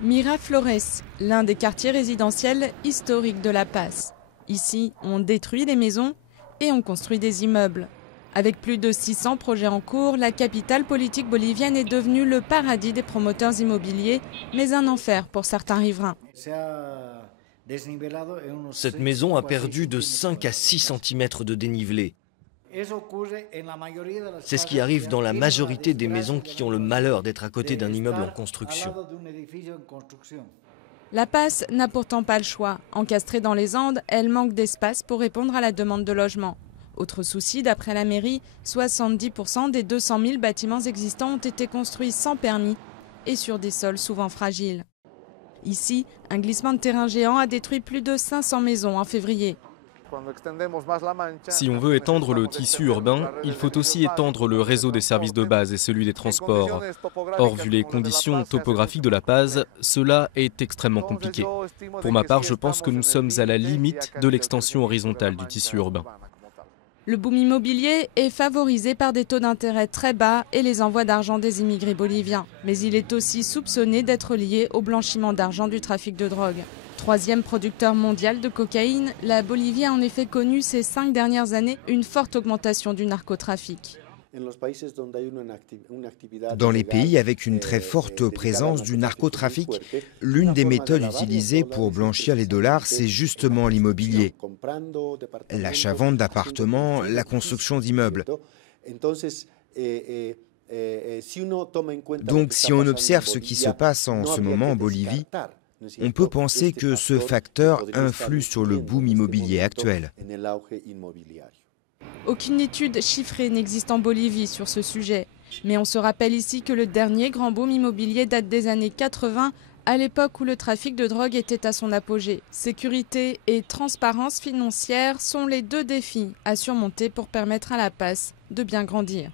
Miraflores, l'un des quartiers résidentiels historiques de La Paz. Ici, on détruit les maisons et on construit des immeubles. Avec plus de 600 projets en cours, la capitale politique bolivienne est devenue le paradis des promoteurs immobiliers, mais un enfer pour certains riverains. Cette maison a perdu de 5 à 6 cm de dénivelé. C'est ce qui arrive dans la majorité des maisons qui ont le malheur d'être à côté d'un immeuble en construction. La Paz n'a pourtant pas le choix. Encastrée dans les Andes, elle manque d'espace pour répondre à la demande de logement. Autre souci, d'après la mairie, 70% des 200 000 bâtiments existants ont été construits sans permis et sur des sols souvent fragiles. Ici, un glissement de terrain géant a détruit plus de 500 maisons en février. Si on veut étendre le tissu urbain, il faut aussi étendre le réseau des services de base et celui des transports. Or, vu les conditions topographiques de La Paz, cela est extrêmement compliqué. Pour ma part, je pense que nous sommes à la limite de l'extension horizontale du tissu urbain. Le boom immobilier est favorisé par des taux d'intérêt très bas et les envois d'argent des immigrés boliviens. Mais il est aussi soupçonné d'être lié au blanchiment d'argent du trafic de drogue. Troisième producteur mondial de cocaïne, la Bolivie a en effet connu ces 5 dernières années une forte augmentation du narcotrafic. Dans les pays avec une très forte présence du narcotrafic, l'une des méthodes utilisées pour blanchir les dollars, c'est justement l'immobilier. L'achat-vente d'appartements, la construction d'immeubles. Donc si on observe ce qui se passe en ce moment en Bolivie, on peut penser que ce facteur influe sur le boom immobilier actuel. Aucune étude chiffrée n'existe en Bolivie sur ce sujet. Mais on se rappelle ici que le dernier grand boom immobilier date des années 80, à l'époque où le trafic de drogue était à son apogée. Sécurité et transparence financière sont les deux défis à surmonter pour permettre à La Paz de bien grandir.